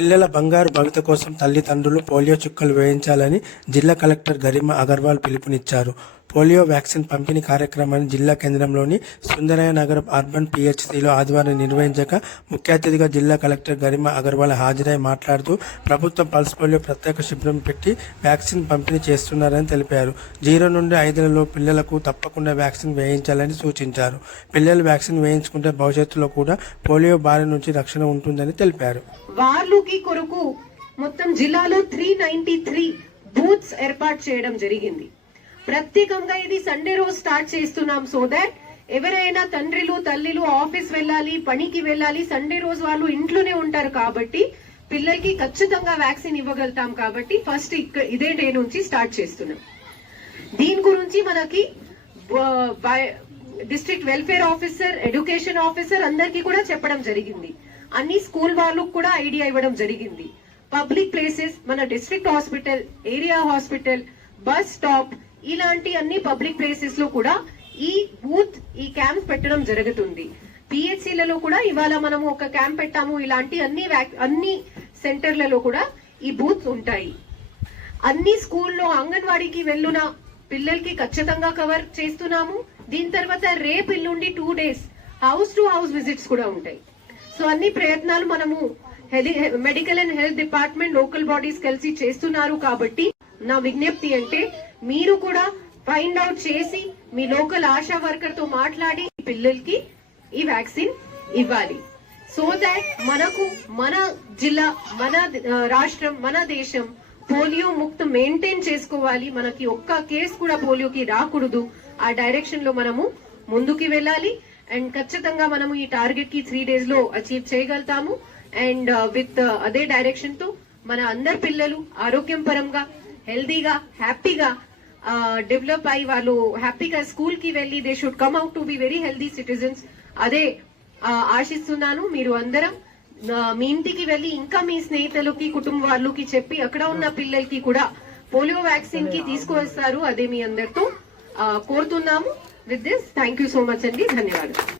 పిల్లల బంగారు భవిత కోసం తల్లిదండ్రులు పోలియో చుక్కలు వేయించాలని జిల్లా కలెక్టర్ గరిమా అగర్వాల్ పిలుపునిచ్చారు. పోలియో వ్యాక్సిన్ పంపిణీ కార్యక్రమాన్ని జిల్లా కేంద్రంలోని సుందరయ్య నగర్ అర్బన్ పిహెచ్సిలో ఆదివారం నిర్వహించగా ముఖ్య అతిథిగా జిల్లా కలెక్టర్ గరిమా అగర్వాల్ హాజరై మాట్లాడుతూ ప్రభుత్వం పల్స్ పోలియో ప్రత్యేక శిబిరం పెట్టి వ్యాక్సిన్ పంపిణీ చేస్తున్నారని తెలిపారు. 0 నుండి 5 పిల్లలకు తప్పకుండా వ్యాక్సిన్ వేయించాలని సూచించారు. పిల్లలు వ్యాక్సిన్ వేయించుకుంటే భవిష్యత్తులో కూడా పోలియో బారి నుంచి రక్షణ ఉంటుందని తెలిపారు. వార్లుకి కొరకు మొత్తం జిల్లాలో 393 బూత్స్ ఏర్పాటు చేయడం జరిగింది. ప్రత్యేకంగా ఇది సండే రోజు స్టార్ట్ చేస్తున్నాం. సో దాట్ ఎవరైనా తండ్రులు తల్లిలు ఆఫీస్ వెళ్ళాలి, పనికి వెళ్ళాలి, సండే రోజు వాళ్ళు ఇంట్లోనే ఉంటారు కాబట్టి పిల్లలకి ఖచ్చితంగా వ్యాక్సిన్ ఇవ్వగలుగుతాం. కాబట్టి ఫస్ట్ ఇదే డే నుంచి స్టార్ట్ చేస్తున్నాం. దీని గురించి మనకి district welfare officer, education officer అందరికీ కూడా చెప్పడం జరిగింది. అన్ని స్కూల్ వాళ్ళకు కూడా ఐడియా ఇవ్వడం జరిగింది. పబ్లిక్ ప్లేసెస్, మన district hospital, area hospital, bus stop, ఇలాంటి అన్ని పబ్లిక్ ప్లేసెస్ లో కూడా ఈ బూత్, ఈ క్యాంప్ పెట్టడం జరుగుతుంది. పిహెచ్సిలలో కూడా ఇవాళ మనము ఒక క్యాంప్ పెట్టాము. ఇలాంటి అన్ని సెంటర్లలో కూడా ఈ బూత్స్ ఉంటాయి. అన్ని స్కూల్లో అంగన్వాడీకి వెళ్ళున పిల్లలకి ఖచ్చితంగా కవర్ చేస్తున్నాము. దీని తర్వాత రేపు ఎల్లుండి 2 days house to house visits కూడా ఉంటాయి. సో అన్ని ప్రయత్నాలు మనము medical and health department, local bodies కలిసి చేస్తున్నారు. కాబట్టి నా విజ్ఞప్తి అంటే మీరు కూడా ఫైండ్ అవుట్ చేసి మీ లోకల్ ఆశా వర్కర్ తో మాట్లాడి పిల్లలకి ఈ వ్యాక్సిన్ ఇవ్వాలి. సో దాట్ మనకు మన జిల్లా, మన రాష్ట్రం, మన దేశం పోలియో ముక్త మెయింటైన్ చేసుకోవాలి. మనకి ఒక్క కేసు కూడా పోలియోకి రాకూడదు. ఆ డైరెక్షన్ లో మనము ముందుకి వెళ్ళాలి. అండ్ ఖచ్చితంగా మనము ఈ టార్గెట్ కి 3 days లో అచీవ్ చేయగలుగుతాము. అండ్ విత్ అదే డైరెక్షన్ తో మన అందరి పిల్లలు ఆరోగ్యం పరంగా, హెల్దీగా, హ్యాపీగా డెవలప్ అయ్యి వాళ్ళు హ్యాపీగా స్కూల్ కి వెళ్లి they should come out to be very healthy citizens. అదే ఆశిస్తున్నాను. మీరు అందరం మీ ఇంటికి వెళ్లి ఇంకా మీ స్నేహితులకి, కుటుంబ వాళ్ళకి చెప్పి అక్కడ ఉన్న పిల్లలకి కూడా పోలియో వ్యాక్సిన్ కి తీసుకువస్తారు. అదే మీ అందరితో కోరుతున్నాము. With this thank you so much అండి. ధన్యవాదాలు.